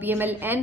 PMLN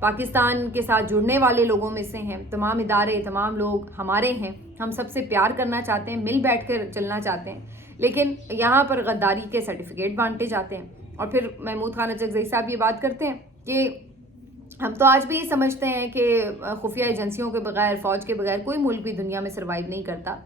Pakistan کے ساتھ جڑنے والے لوگوں میں سے ہیں، تمام ادارے، تمام لوگ ہمارے ہیں، ہم سب سے پیار کرنا چاہتے ہیں، مل بیٹھ کر چلنا چاہتے ہیں، لیکن یہاں پر غداری کے سرٹیفکیٹ بانٹے جاتے ہیں۔ اور پھر محمود خان اچکزئی صاحب یہ بات کرتے ہیں کہ ہم تو آج بھی یہ سمجھتے ہیں کہ خفیہ ایجنسیوں کے بغیر، فوج کے بغیر کوئی ملک بھی دنیا میں سروائیو نہیں کرتا،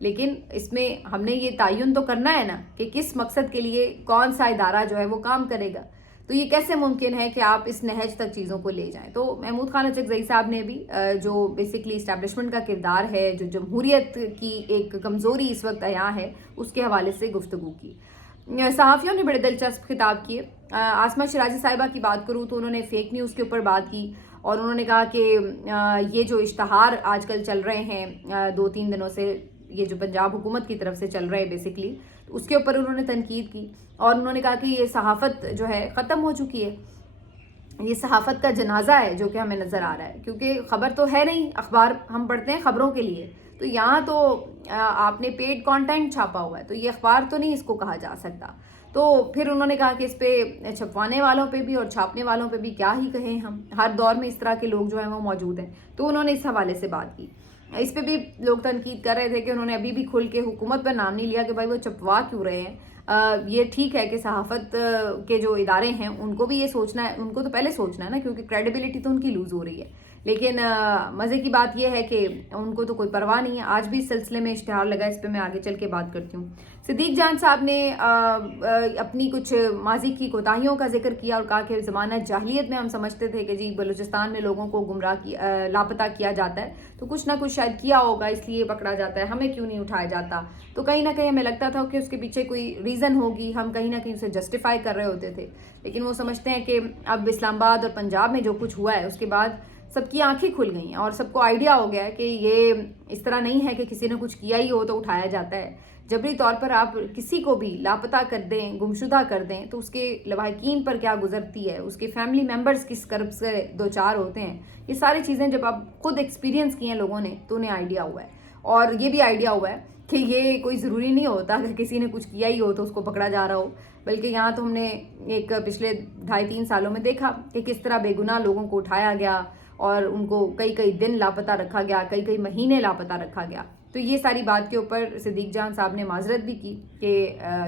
لیکن اس میں ہم نے یہ تعین تو کرنا ہے نا کہ کس مقصد کے لیے کون سا ادارہ جو ہے وہ کام کرے گا۔ تو یہ کیسے ممکن ہے کہ آپ اس نہج تک چیزوں کو لے جائیں؟ تو محمود خان اچکزئی صاحب نے بھی جو بیسکلی اسٹیبلشمنٹ کا کردار ہے، جو جمہوریت کی ایک کمزوری اس وقت عیاں ہے، اس کے حوالے سے گفتگو کی۔ صحافیوں نے بڑے دلچسپ خطاب کیے۔ عاصمہ شیرازی صاحبہ کی بات کروں تو انہوں نے فیک نیوز کے اوپر بات کی، اور انہوں نے کہا کہ یہ جو اشتہار آج کل چل رہے ہیں 2-3 دنوں سے، یہ جو پنجاب حکومت کی طرف سے چل رہے ہیں بیسکلی، اس کے اوپر انہوں نے تنقید کی، اور انہوں نے کہا کہ یہ صحافت جو ہے ختم ہو چکی ہے، یہ صحافت کا جنازہ ہے جو کہ ہمیں نظر آ رہا ہے، کیونکہ خبر تو ہے نہیں، اخبار ہم پڑھتے ہیں خبروں کے لیے، تو یہاں تو آپ نے پیڈ کانٹینٹ چھاپا ہوا ہے، تو یہ اخبار تو نہیں اس کو کہا جا سکتا۔ تو پھر انہوں نے کہا کہ اس پہ چھپوانے والوں پہ بھی اور چھاپنے والوں پہ بھی کیا ہی کہیں، ہم ہر دور میں اس طرح کے لوگ جو ہیں وہ موجود ہیں، تو انہوں نے اس حوالے سے بات کی۔ اس پہ بھی لوگ تنقید کر رہے تھے کہ انہوں نے ابھی بھی کھل کے حکومت پر نام نہیں لیا کہ بھائی وہ چھپوا کیوں رہے ہیں۔ یہ ٹھیک ہے کہ صحافت کے جو ادارے ہیں ان کو بھی یہ سوچنا ہے، ان کو تو پہلے سوچنا ہے نا، کیونکہ کریڈیبلٹی تو ان کی لوز ہو رہی ہے، لیکن مزے کی بات یہ ہے کہ ان کو تو کوئی پرواہ نہیں ہے۔ آج بھی اس سلسلے میں اشتہار لگا، اس پہ میں آگے چل کے بات کرتی ہوں۔ صدیق جان صاحب نے اپنی کچھ ماضی کی کوتاہیوں کا ذکر کیا اور کہا کہ زمانہ جاہلیت میں ہم سمجھتے تھے کہ جی بلوچستان میں لوگوں کو لاپتہ کیا جاتا ہے تو کچھ نہ کچھ شاید کیا ہوگا، اس لیے پکڑا جاتا ہے، ہمیں کیوں نہیں اٹھایا جاتا، تو کہیں نہ کہیں ہمیں لگتا تھا کہ اس کے پیچھے کوئی ریزن ہوگی، ہم کہیں نہ کہیں اسے جسٹیفائی کر رہے ہوتے تھے، لیکن وہ سمجھتے ہیں کہ اب اسلام آباد اور پنجاب میں جو کچھ ہوا ہے اس کے بعد سب کی آنکھیں کھل گئی ہیں اور سب کو آئیڈیا ہو گیا ہے کہ یہ اس طرح نہیں ہے کہ کسی نے کچھ کیا ہی ہو تو اٹھایا جاتا ہے۔ جبری طور پر آپ کسی کو بھی لاپتہ کر دیں، گمشدہ کر دیں تو اس کے لواحقین پر کیا گزرتی ہے، اس کے فیملی ممبرز کس کرب سے دوچار ہوتے ہیں، یہ ساری چیزیں جب آپ خود ایکسپیرینس کی ہیں لوگوں نے تو انہیں آئیڈیا ہوا ہے، اور یہ بھی آئیڈیا ہوا ہے کہ یہ کوئی ضروری نہیں ہوتا کہ کسی نے کچھ کیا ہی ہو تو اس کو پکڑا جا رہا ہو، بلکہ یہاں تو ہم نے ایک پچھلے 2.5-3 سالوں میں دیکھا کہ کس طرح بے گناہ لوگوں کو اٹھایا گیا اور ان کو کئی دن لاپتہ رکھا گیا، کئی مہینے لاپتہ رکھا گیا۔ تو یہ ساری بات کے اوپر صدیق جان صاحب نے معذرت بھی کی کہ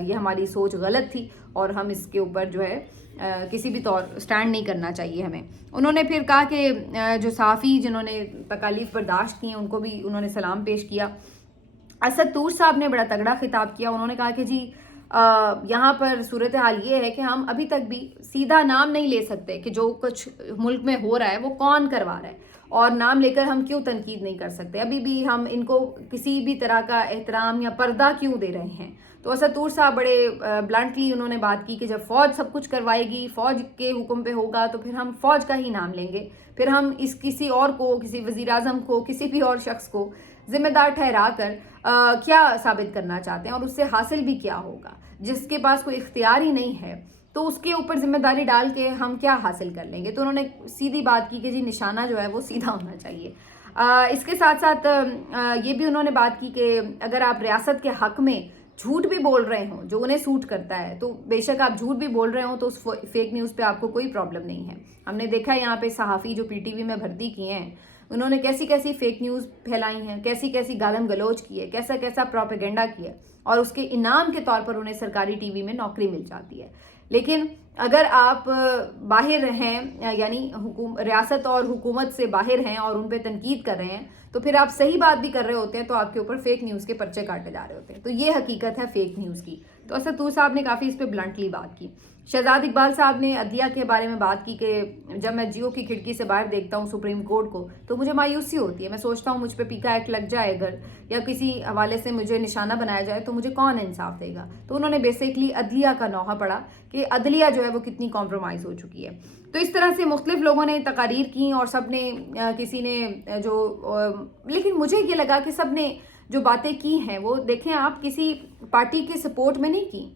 یہ ہماری سوچ غلط تھی اور ہم اس کے اوپر جو ہے کسی بھی طور سٹینڈ نہیں کرنا چاہیے ہمیں۔ انہوں نے پھر کہا کہ جو صحافی جنہوں نے تکالیف برداشت کی ہیں ان کو بھی انہوں نے سلام پیش کیا۔ اسد طور صاحب نے بڑا تگڑا خطاب کیا، انہوں نے کہا کہ جی یہاں پر صورتحال یہ ہے کہ ہم ابھی تک بھی سیدھا نام نہیں لے سکتے کہ جو کچھ ملک میں ہو رہا ہے وہ کون کروا رہا ہے، اور نام لے کر ہم کیوں تنقید نہیں کر سکتے، ابھی بھی ہم ان کو کسی بھی طرح کا احترام یا پردہ کیوں دے رہے ہیں۔ تو اسد طور صاحب بڑے بلنٹلی انہوں نے بات کی کہ جب فوج سب کچھ کروائے گی، فوج کے حکم پہ ہوگا تو پھر ہم فوج کا ہی نام لیں گے، پھر ہم اس کسی اور کو، کسی وزیر اعظم کو، کسی بھی اور شخص کو ذمہ دار ٹھہرا کر کیا ثابت کرنا چاہتے ہیں اور اس سے حاصل بھی کیا ہوگا، جس کے پاس کوئی اختیار ہی نہیں ہے تو اس کے اوپر ذمہ داری ڈال کے ہم کیا حاصل کر لیں گے۔ تو انہوں نے سیدھی بات کی کہ جی نشانہ جو ہے وہ سیدھا ہونا چاہیے۔ اس کے ساتھ ساتھ یہ بھی انہوں نے بات کی کہ اگر آپ ریاست کے حق میں جھوٹ بھی بول رہے ہوں جو انہیں سوٹ کرتا ہے تو بے شک آپ جھوٹ بھی بول رہے ہوں تو اس فیک نیوز پہ آپ کو کوئی پرابلم نہیں ہے۔ ہم نے دیکھا ہے یہاں پہ صحافی جو PTV میں بھرتی کیے ہیں انہوں نے کیسی فیک نیوز پھیلائی ہیں، کیسی گالم گلوچ کی ہے، کیسا پروپیگنڈا کیا ہے، اور اس کے انعام کے طور پر انہیں سرکاری ٹی وی میں نوکری مل جاتی ہے۔ لیکن اگر آپ باہر ہیں یعنی ریاست اور حکومت سے باہر ہیں اور ان پہ تنقید کر رہے ہیں تو پھر آپ صحیح بات بھی کر رہے ہوتے ہیں تو آپ کے اوپر فیک نیوز کے پرچے کاٹے جا رہے ہوتے ہیں۔ تو یہ حقیقت ہے فیک نیوز کی۔ تو اسد طور صاحب نے کافی اس پہ بلنٹلی بات کی۔ شہزاد اقبال صاحب نے عدلیہ کے بارے میں بات کی کہ جب میں جیو کی کھڑکی سے باہر دیکھتا ہوں سپریم کورٹ کو تو مجھے مایوسی ہوتی ہے، میں سوچتا ہوں مجھ پہ پیکا ایکٹ لگ جائے اگر یا کسی حوالے سے مجھے نشانہ بنایا جائے تو مجھے کون انصاف دے گا۔ تو انہوں نے بیسیکلی عدلیہ کا نوحہ پڑھا کہ عدلیہ جو ہے وہ کتنی کمپرومائز ہو چکی ہے۔ تو اس طرح سے مختلف لوگوں نے تقاریر کی اور سب نے کسی نے جو لیکن مجھے یہ لگا کہ سب نے جو باتیں کی ہیں وہ دیکھیں آپ کسی پارٹی کے سپورٹ میں نہیں کی،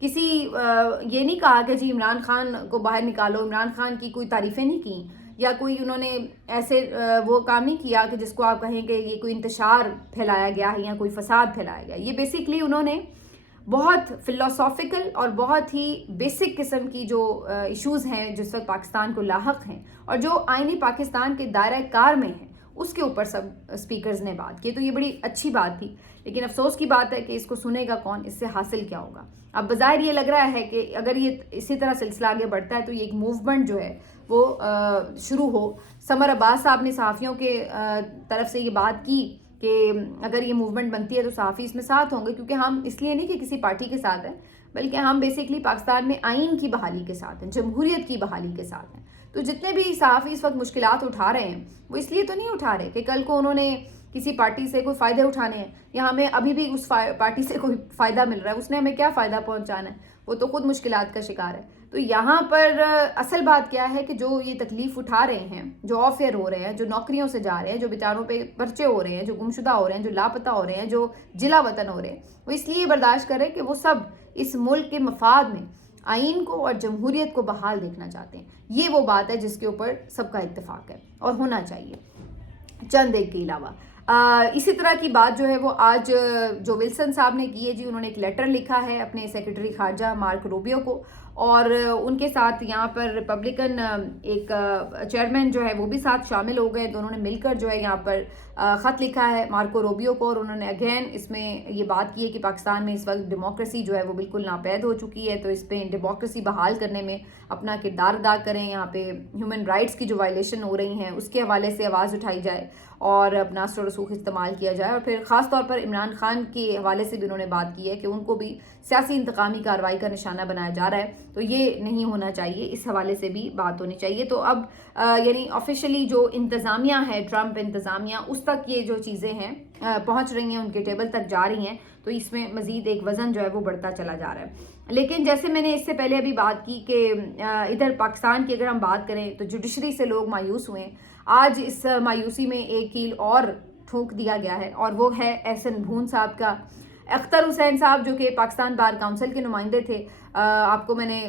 کسی یہ نہیں کہا کہ جی عمران خان کو باہر نکالو، عمران خان کی کوئی تعریفیں نہیں کی یا کوئی انہوں نے ایسے وہ کام نہیں کیا کہ جس کو آپ کہیں کہ یہ کوئی انتشار پھیلایا گیا ہے یا کوئی فساد پھیلایا گیا۔ یہ بیسیکلی انہوں نے بہت فلاسافیکل اور بہت ہی بیسک قسم کی جو ایشوز ہیں جس وقت پاکستان کو لاحق ہیں اور جو آئین پاکستان کے دائرہ کار میں ہیں اس کے اوپر سب اسپیکرز نے بات کی. تو یہ بڑی اچھی بات تھی، لیکن افسوس کی بات ہے کہ اس کو سنے گا کون، اس سے حاصل کیا ہوگا. اب بظاہر یہ لگ رہا ہے کہ اگر یہ اسی طرح سلسلہ آگے بڑھتا ہے تو یہ ایک موومنٹ جو ہے وہ شروع ہو. سمر عباس صاحب نے صحافیوں کے طرف سے یہ بات کی کہ اگر یہ موومنٹ بنتی ہے تو صحافی اس میں ساتھ ہوں گے، کیونکہ ہم اس لیے نہیں کہ کسی پارٹی کے ساتھ ہیں، بلکہ ہم بیسکلی پاکستان میں آئین کی بحالی کے ساتھ ہیں، جمہوریت کی بحالی کے ساتھ ہیں. تو جتنے بھی صحافی اس وقت مشکلات اٹھا رہے ہیں وہ اس لیے تو نہیں اٹھا رہے کہ کل کو انہوں نے کسی پارٹی سے کوئی فائدے اٹھانے ہیں یا ہمیں ابھی بھی اس پارٹی سے کوئی فائدہ مل رہا ہے، اس نے ہمیں کیا فائدہ پہنچانا ہے، وہ تو خود مشکلات کا شکار ہے. تو یہاں پر اصل بات کیا ہے کہ جو یہ تکلیف اٹھا رہے ہیں، جو آف ایئر ہو رہے ہیں، جو نوکریوں سے جا رہے ہیں، جو بیچاروں پہ پرچے ہو رہے ہیں، جو گمشدہ ہو رہے ہیں، جو لاپتہ ہو رہے ہیں، جو جلا وطن ہو رہے ہیں، وہ اس لیے برداشت کریں کہ وہ سب اس ملک کے مفاد میں آئین کو اور جمہوریت کو بحال دیکھنا چاہتے ہیں. یہ وہ بات ہے جس کے اوپر سب کا اتفاق ہے اور ہونا چاہیے. چند ایک کے علاوہ اسی طرح کی بات جو ہے وہ آج جو ولسن صاحب نے کی ہے جی، انہوں نے ایک لیٹر لکھا ہے اپنے سیکرٹری خارجہ مارک روبیو کو، اور ان کے ساتھ یہاں پر ریپبلکن ایک چیئرمین جو ہے وہ بھی ساتھ شامل ہو گئے. تو انہوں نے مل کر جو ہے یہاں پر خط لکھا ہے مارکو روبیو کو، اور انہوں نے اگین اس میں یہ بات کی ہے کہ پاکستان میں اس وقت ڈیموکریسی جو ہے وہ بالکل ناپید ہو چکی ہے، تو اس پہ ڈیموکریسی بحال کرنے میں اپنا کردار ادا کریں. یہاں پہ ہیومن رائٹس کی جو وائلیشن ہو رہی ہیں اس کے حوالے سے آواز اٹھائی جائے اور اپنا اثر و رسوخ استعمال کیا جائے. اور پھر خاص طور پر عمران خان کے حوالے سے بھی انہوں نے بات کی ہے کہ ان کو بھی سیاسی انتقامی کارروائی کا نشانہ بنایا جا رہا ہے، تو یہ نہیں ہونا چاہیے، اس حوالے سے بھی بات ہونی چاہیے. تو اب یعنی آفیشلی جو انتظامیہ ہے، ٹرمپ انتظامیہ، اس تک یہ جو چیزیں ہیں پہنچ رہی ہیں، ان کے ٹیبل تک جا رہی ہیں، تو اس میں مزید ایک وزن جو ہے وہ بڑھتا چلا جا رہا ہے. لیکن جیسے میں نے اس سے پہلے ابھی بات کی کہ ادھر پاکستان کی اگر ہم بات کریں تو جوڈیشری سے لوگ مایوس ہوئے ہیں. آج اس مایوسی میں ایک کیل اور ٹھوک دیا گیا ہے، اور وہ ہے احسن بھون صاحب کا. اختر حسین صاحب جو کہ پاکستان بار کونسل کے نمائندے تھے، آپ کو میں نے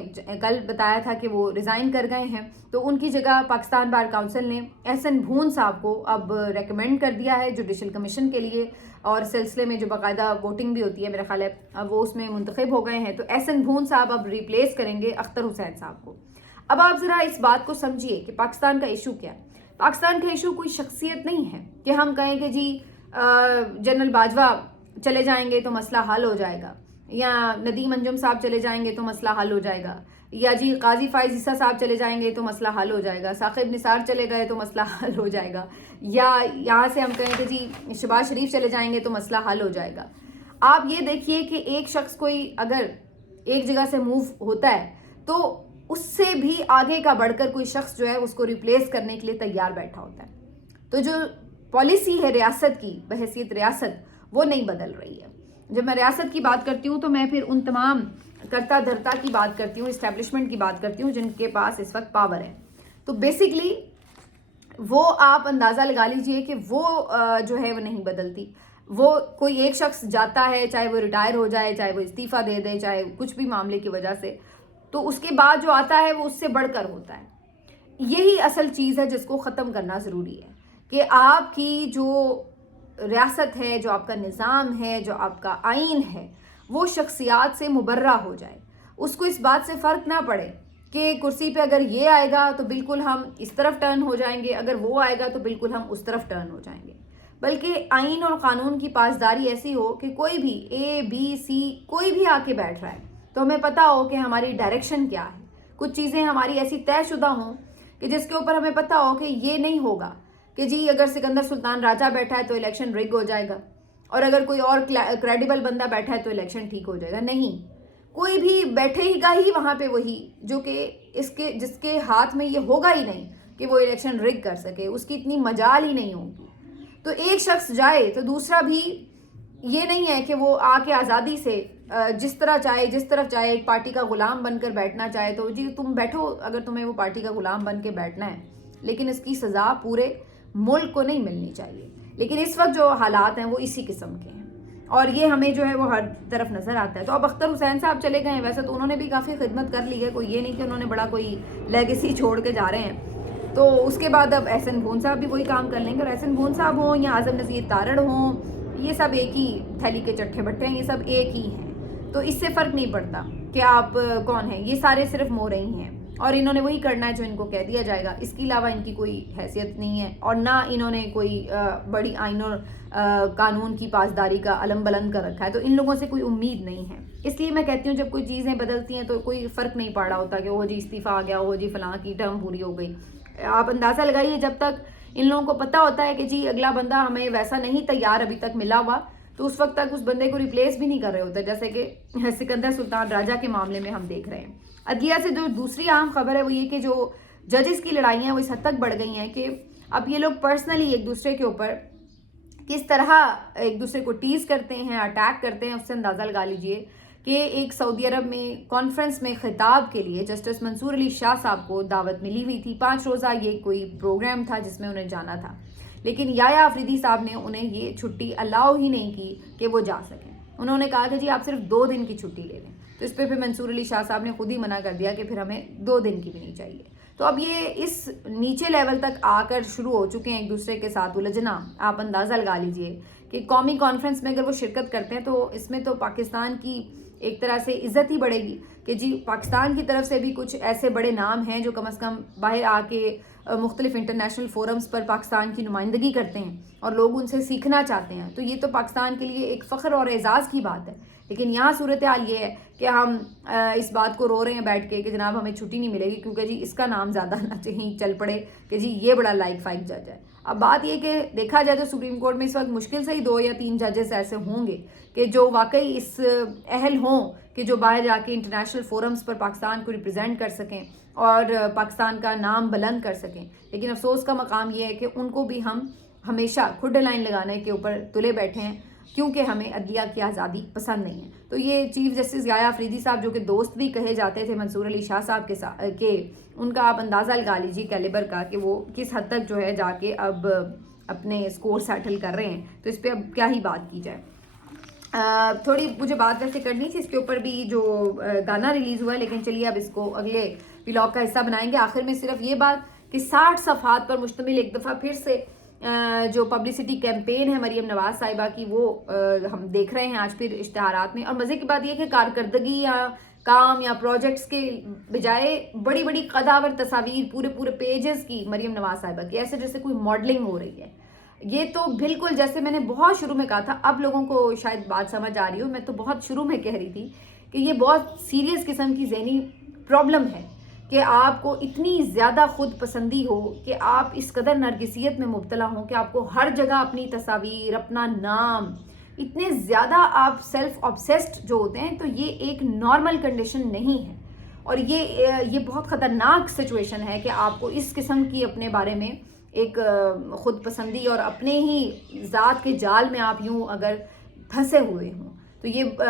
کل بتایا تھا کہ وہ ریزائن کر گئے ہیں، تو ان کی جگہ پاکستان بار کونسل نے احسن بھون صاحب کو اب ریکمینڈ کر دیا ہے جوڈیشل کمیشن کے لیے، اور سلسلے میں جو باقاعدہ ووٹنگ بھی ہوتی ہے میرا خیال ہے وہ اس میں منتخب ہو گئے ہیں. تو احسن بھون صاحب اب ریپلیس کریں گے اختر حسین صاحب کو. اب آپ ذرا اس بات کو سمجھیے کہ پاکستان کا ایشو کیا ہے. پاکستان کا ایشو کوئی شخصیت نہیں ہے کہ ہم کہیں کہ جی جنرل باجوہ چلے جائیں گے تو مسئلہ حل ہو جائے گا، یا ندیم انجم صاحب چلے جائیں گے تو مسئلہ حل ہو جائے گا، یا جی قاضی فائز عیسیٰ صاحب چلے جائیں گے تو مسئلہ حل ہو جائے گا، ثاقب نثار چلے گئے تو مسئلہ حل ہو جائے گا، یا یہاں سے ہم کہیں کہ جی شہباز شریف چلے جائیں گے تو مسئلہ حل ہو جائے گا. آپ یہ دیکھیے کہ ایک شخص کوئی اگر ایک جگہ سے موو ہوتا ہے تو اس سے بھی آگے کا بڑھ کر کوئی شخص جو ہے اس کو ریپلیس کرنے کے لیے تیار بیٹھا ہوتا ہے. تو جو پالیسی ہے ریاست کی بحیثیت ریاست وہ نہیں بدل رہی ہے. جب میں ریاست کی بات کرتی ہوں تو میں پھر ان تمام کرتا دھرتا کی بات کرتی ہوں، اسٹیبلشمنٹ کی بات کرتی ہوں جن کے پاس اس وقت پاور ہے. تو بیسکلی وہ آپ اندازہ لگا لیجئے کہ وہ جو ہے وہ نہیں بدلتی. وہ کوئی ایک شخص جاتا ہے، چاہے وہ ریٹائر ہو جائے، چاہے وہ استعفیٰ دے دے، چاہے کچھ بھی معاملے کی وجہ سے، تو اس کے بعد جو آتا ہے وہ اس سے بڑھ کر ہوتا ہے. یہی اصل چیز ہے جس کو ختم کرنا ضروری ہے کہ آپ کی جو ریاست ہے، جو آپ کا نظام ہے، جو آپ کا آئین ہے، وہ شخصیات سے مبرہ ہو جائے. اس کو اس بات سے فرق نہ پڑے کہ کرسی پہ اگر یہ آئے گا تو بالکل ہم اس طرف ٹرن ہو جائیں گے، اگر وہ آئے گا تو بالکل ہم اس طرف ٹرن ہو جائیں گے. بلکہ آئین اور قانون کی پاسداری ایسی ہو کہ کوئی بھی اے بی سی کوئی بھی آ کے بیٹھ رہا ہے تو ہمیں پتہ ہو کہ ہماری ڈائریکشن کیا ہے. کچھ چیزیں ہماری ایسی طے شدہ ہوں کہ جس کے اوپر ہمیں پتہ ہو کہ یہ نہیں ہوگا کہ جی اگر سکندر سلطان راجہ بیٹھا ہے تو الیکشن رگ ہو جائے گا، اور اگر کوئی اور کریڈیبل بندہ بیٹھا ہے تو الیکشن ٹھیک ہو جائے گا. نہیں، کوئی بھی بیٹھے ہی گا ہی وہاں پہ وہی جو کہ جس کے ہاتھ میں یہ ہوگا ہی نہیں کہ وہ الیکشن رگ کر سکے، اس کی اتنی مجال ہی نہیں ہوگی. تو ایک شخص جائے تو دوسرا بھی یہ نہیں ہے کہ وہ آ کے آزادی سے جس طرح چاہے جس طرف چاہے ایک پارٹی کا غلام بن کر بیٹھنا چاہے تو جی تم بیٹھو اگر تمہیں وہ پارٹی کا غلام بن کے بیٹھنا ہے، لیکن اس کی سزا پورے ملک کو نہیں ملنی چاہیے. لیکن اس وقت جو حالات ہیں وہ اسی قسم کے ہیں اور یہ ہمیں جو ہے وہ ہر طرف نظر آتا ہے. تو اب اختر حسین صاحب چلے گئے ہیں، ویسے تو انہوں نے بھی کافی خدمت کر لی ہے، کوئی یہ نہیں کہ انہوں نے بڑا کوئی لیگیسی چھوڑ کے جا رہے ہیں. تو اس کے بعد اب احسن بھون صاحب بھی وہی کام کر لیں گے، اور احسن بھون صاحب ہوں یا اعظم نذیر تارڑ ہوں، یہ سب ایک ہی تھیلی کے چٹھے بٹھے ہیں، یہ سب ایک ہی ہیں. تو اس سے فرق نہیں پڑتا کہ آپ کون ہیں, یہ سارے صرف مورئی ہیں اور انہوں نے وہی کرنا ہے جو ان کو کہہ دیا جائے گا. اس کے علاوہ ان کی کوئی حیثیت نہیں ہے اور نہ انہوں نے کوئی بڑی آئین اور قانون کی پاسداری کا علم بلند کر رکھا ہے, تو ان لوگوں سے کوئی امید نہیں ہے. اس لیے میں کہتی ہوں جب کوئی چیزیں بدلتی ہیں تو کوئی فرق نہیں پڑ رہا ہوتا کہ وہ جی استعفیٰ آ گیا, وہ جی فلاں کی ٹرم پوری ہو گئی. آپ اندازہ لگائیے جب تک ان لوگوں کو پتہ ہوتا ہے کہ جی اگلا بندہ ہمیں ویسا نہیں تیار ابھی تک ملا ہوا, تو اس وقت تک اس بندے کو ریپلیس بھی نہیں کر رہے ہوتے, جیسے کہ سکندر سلطان راجہ کے معاملے میں ہم دیکھ رہے ہیں. عدلیہ سے جو دوسری اہم خبر ہے وہ یہ کہ جو ججز کی لڑائیاں ہیں وہ اس حد تک بڑھ گئی ہیں کہ اب یہ لوگ پرسنلی ایک دوسرے کے اوپر کس طرح ایک دوسرے کو ٹیز کرتے ہیں, اٹیک کرتے ہیں. اس سے اندازہ لگا لیجئے کہ ایک سعودی عرب میں کانفرنس میں خطاب کے لیے جسٹس منصور علی شاہ صاحب کو دعوت ملی ہوئی تھی. 5 روزہ یہ کوئی پروگرام تھا جس میں انہیں جانا تھا, لیکن یحییٰ آفریدی صاحب نے انہیں یہ چھٹی الاؤ ہی نہیں کی کہ وہ جا سکیں. انہوں نے کہا کہ جی آپ صرف 2 دن کی چھٹی لے لیں. تو اس پہ پھر منصور علی شاہ صاحب نے خود ہی منع کر دیا کہ پھر ہمیں 2 دن کی بھی نہیں چاہیے. تو اب یہ اس نیچے لیول تک آ کر شروع ہو چکے ہیں ایک دوسرے کے ساتھ الجھنا. آپ اندازہ لگا لیجئے کہ قومی کانفرنس میں اگر وہ شرکت کرتے ہیں تو اس میں تو پاکستان کی ایک طرح سے عزت ہی بڑھے گی کہ جی پاکستان کی طرف سے بھی کچھ ایسے بڑے نام ہیں جو کم از کم باہر آ کے مختلف انٹرنیشنل فورمز پر پاکستان کی نمائندگی کرتے ہیں اور لوگ ان سے سیکھنا چاہتے ہیں. تو یہ تو پاکستان کے لیے ایک فخر اور اعزاز کی بات ہے. لیکن یہاں صورتحال یہ ہے کہ ہم اس بات کو رو رہے ہیں بیٹھ کے کہ جناب ہمیں چھٹی نہیں ملے گی کیونکہ جی اس کا نام زیادہ نہ چاہیے چل پڑے کہ جی یہ بڑا لائق فائق جج ہے. اب بات یہ کہ دیکھا جائے تو سپریم کورٹ میں اس وقت مشکل سے ہی 2 یا 3 ججز ایسے ہوں گے کہ جو واقعی اس اہل ہوں کہ جو باہر جا کے انٹرنیشنل فورمز پر پاکستان کو ریپرزینٹ کر سکیں اور پاکستان کا نام بلند کر سکیں. لیکن افسوس کا مقام یہ ہے کہ ان کو بھی ہم ہمیشہ کھڈ لائن لگانے کے اوپر تلے بیٹھے ہیں کیونکہ ہمیں عدلیہ کی آزادی پسند نہیں ہے. تو یہ چیف جسٹس یحییٰ آفریدی صاحب جو کہ دوست بھی کہے جاتے تھے منصور علی شاہ صاحب کے ان کا آپ اندازہ لگا لیجیے کیلیبر کا کہ وہ کس حد تک جو ہے جا کے اب اپنے اسکور سیٹل کر رہے ہیں. تو اس پہ اب کیا ہی بات کی جائے. تھوڑی مجھے بات ویسے کرنی تھی اس کے اوپر بھی جو گانا ریلیز ہوا ہے, لیکن چلیے اب اس کو اگلے ولاگ کا حصہ بنائیں گے. آخر میں صرف یہ بات کہ 60 صفحات پر مشتمل ایک دفعہ پھر سے جو پبلسٹی کیمپین ہے مریم نواز صاحبہ کی وہ ہم دیکھ رہے ہیں آج پھر اشتہارات میں. اور مزے کی بات یہ کہ کارکردگی یا کام یا پروجیکٹس کے بجائے بڑی بڑی قداور تصاویر پورے پیجز کی مریم نواز صاحبہ کی, ایسے جیسے کوئی ماڈلنگ ہو رہی ہے. یہ تو بالکل جیسے میں نے بہت شروع میں کہا تھا, اب لوگوں کو شاید بات سمجھ آ رہی ہو, میں تو بہت شروع میں کہہ رہی تھی کہ یہ بہت سیریس قسم کی ذہنی پرابلم ہے کہ آپ کو اتنی زیادہ خود پسندی ہو کہ آپ اس قدر نرگسیت میں مبتلا ہوں کہ آپ کو ہر جگہ اپنی تصاویر, اپنا نام, اتنے زیادہ آپ سیلف آبسیسڈ جو ہوتے ہیں. تو یہ ایک نارمل کنڈیشن نہیں ہے اور یہ بہت خطرناک سچویشن ہے کہ آپ کو اس قسم کی اپنے بارے میں ایک خود پسندی اور اپنے ہی ذات کے جال میں آپ یوں اگر پھنسے ہوئے ہوں. تو یہ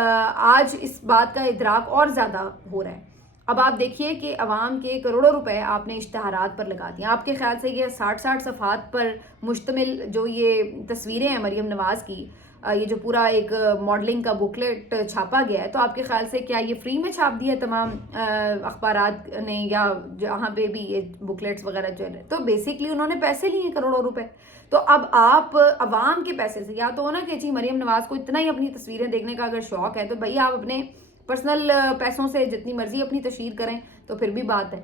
آج اس بات کا ادراک اور زیادہ ہو رہا ہے. اب آپ دیکھیے کہ عوام کے کروڑوں روپے آپ نے اشتہارات پر لگا دیے. آپ کے خیال سے یہ 60 صفحات پر مشتمل جو یہ تصویریں ہیں مریم نواز کی, یہ جو پورا ایک ماڈلنگ کا بکلیٹ چھاپا گیا ہے, تو آپ کے خیال سے کیا یہ فری میں چھاپ دیا تمام اخبارات نے یا جہاں پہ بھی یہ بکلیٹس وغیرہ جو ہے؟ تو بیسکلی انہوں نے پیسے لیے ہیں کروڑوں روپے. تو اب آپ عوام کے پیسے سے یا تو ہونا کہ جی مریم نواز کو اتنا ہی اپنی تصویریں دیکھنے کا اگر شوق ہے تو بھائی آپ اپنے پرسنل پیسوں سے جتنی مرضی اپنی تشہیر کریں تو پھر بھی بات ہے.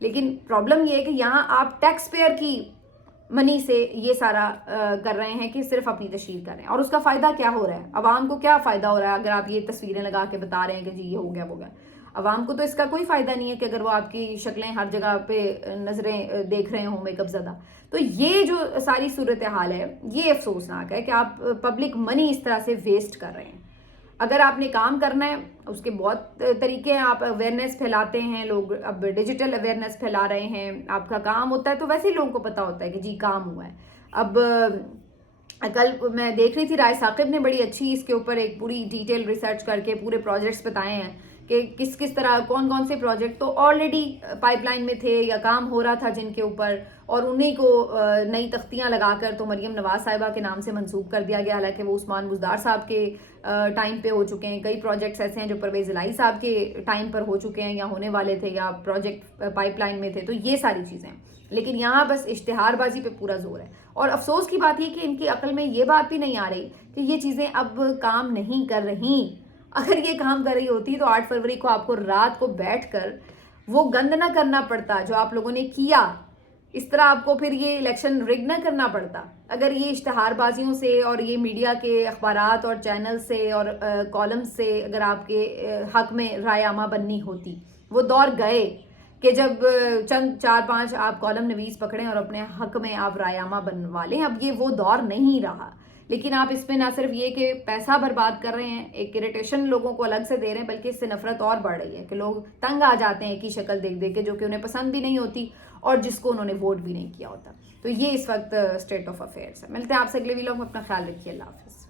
لیکن پرابلم یہ ہے کہ یہاں آپ ٹیکس پیئر کی منی سے یہ سارا کر رہے ہیں کہ صرف اپنی تشہیر کر رہے ہیں. اور اس کا فائدہ کیا ہو رہا ہے؟ عوام کو کیا فائدہ ہو رہا ہے اگر آپ یہ تصویریں لگا کے بتا رہے ہیں کہ جی یہ ہو گیا وہ گیا؟ عوام کو تو اس کا کوئی فائدہ نہیں ہے کہ اگر وہ آپ کی شکلیں ہر جگہ پہ نظریں دیکھ رہے ہوں میک اپ زدہ. تو یہ جو ساری صورتحال ہے یہ افسوسناک ہے کہ آپ پبلک منی اس طرح سے ویسٹ کر رہے ہیں. اگر آپ نے کام کرنا ہے اس کے بہت طریقے ہیں. آپ اویئرنیس پھیلاتے ہیں, لوگ اب ڈیجیٹل اویئرنیس پھیلا رہے ہیں, آپ کا کام ہوتا ہے تو ویسے ہی لوگوں کو پتہ ہوتا ہے کہ جی کام ہوا ہے. اب کل میں دیکھ رہی تھی رائے ثاقب نے بڑی اچھی اس کے اوپر ایک پوری ڈیٹیل ریسرچ کر کے پورے پروجیکٹس بتائے ہیں کہ کس طرح کون سے پروجیکٹ تو آلریڈی پائپ لائن میں تھے یا کام ہو رہا تھا جن کے اوپر, اور انہیں کو نئی تختیاں لگا کر تو مریم نواز صاحبہ کے نام سے منسوب کر دیا گیا, حالانکہ وہ عثمان بزدار صاحب کے ٹائم پہ ہو چکے ہیں. کئی پروجیکٹس ایسے ہیں جو پرویز الہی صاحب کے ٹائم پر ہو چکے ہیں یا ہونے والے تھے یا پروجیکٹ پائپ لائن میں تھے. تو یہ ساری چیزیں, لیکن یہاں بس اشتہار بازی پہ پورا زور ہے. اور افسوس کی بات یہ کہ ان کی عقل میں یہ بات بھی نہیں آ رہی کہ یہ چیزیں اب کام نہیں کر رہی. اگر یہ کام کر رہی ہوتی تو 8 فروری کو آپ کو رات کو بیٹھ کر وہ گند نہ کرنا پڑتا جو آپ لوگوں نے کیا. اس طرح آپ کو پھر یہ الیکشن رگ نہ کرنا پڑتا. اگر یہ اشتہار بازیوں سے اور یہ میڈیا کے اخبارات اور چینل سے اور کالم سے اگر آپ کے حق میں رائے عامہ بننی ہوتی. وہ دور گئے کہ جب چند 4-5 آپ کالم نویس پکڑیں اور اپنے حق میں آپ رائے عامہ بنوا لیں. اب یہ وہ دور نہیں رہا. لیکن آپ اس میں نہ صرف یہ کہ پیسہ برباد کر رہے ہیں, ایک اریٹیشن لوگوں کو الگ سے دے رہے ہیں, بلکہ اس سے نفرت اور بڑھ رہی ہے کہ لوگ تنگ آ جاتے ہیں ایک ہی شکل دیکھ دیکھ کے جو کہ انہیں پسند بھی نہیں ہوتی اور جس کو انہوں نے ووٹ بھی نہیں کیا ہوتا. تو یہ اس وقت اسٹیٹ آف افیئرس ہے. ملتے ہیں آپ سے اگلے ویلاگ میں. اپنا خیال رکھیے. اللہ حافظ.